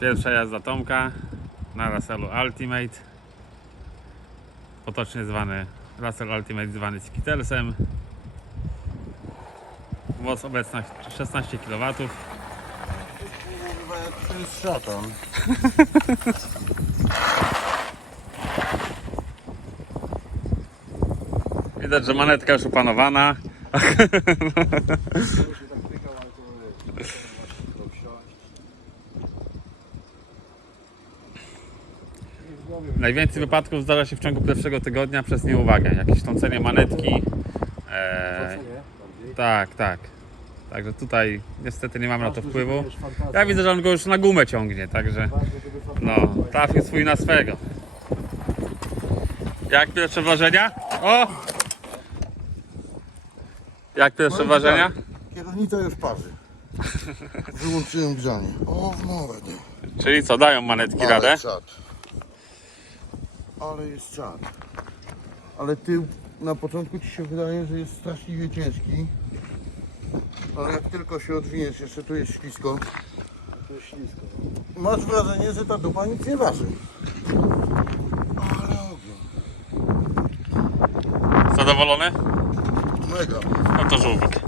Pierwsza jazda Tomka na Russellu Ultimate. Potocznie zwany Russell Ultimate zwany Skittlesem. Moc obecna 16 kW. To jest szatan. Widać, że manetka już opanowana. Ja się tak pykał, ale to wiesz, właśnie to wsiąść. I w głowie Najwięcej wypadków zdarza się w ciągu pierwszego tygodnia przez nieuwagę. Jakieś trącenie manetki. E, tak, tak. Także tutaj niestety nie mamy na to wpływu. Ja widzę, że on go już na gumę ciągnie, także no, trafił swój na swego. Jak pierwsze wrażenia? O! Jak pierwsze wrażenia? tak, Kierownica już parzy. Wyłączyłem grzanie. O w mordę. Czyli co, dają manetki radę? Ale czad. Ale jest czad. Ale tył na początku ci się wydaje, że jest straszliwie ciężki. Ale jak tylko się odwiniesz, jeszcze tu jest ślisko. To jest ślisko. Masz wrażenie, że ta dupa nic nie waży. Ale ogień. Zadowolony? Mega. No to żółwik.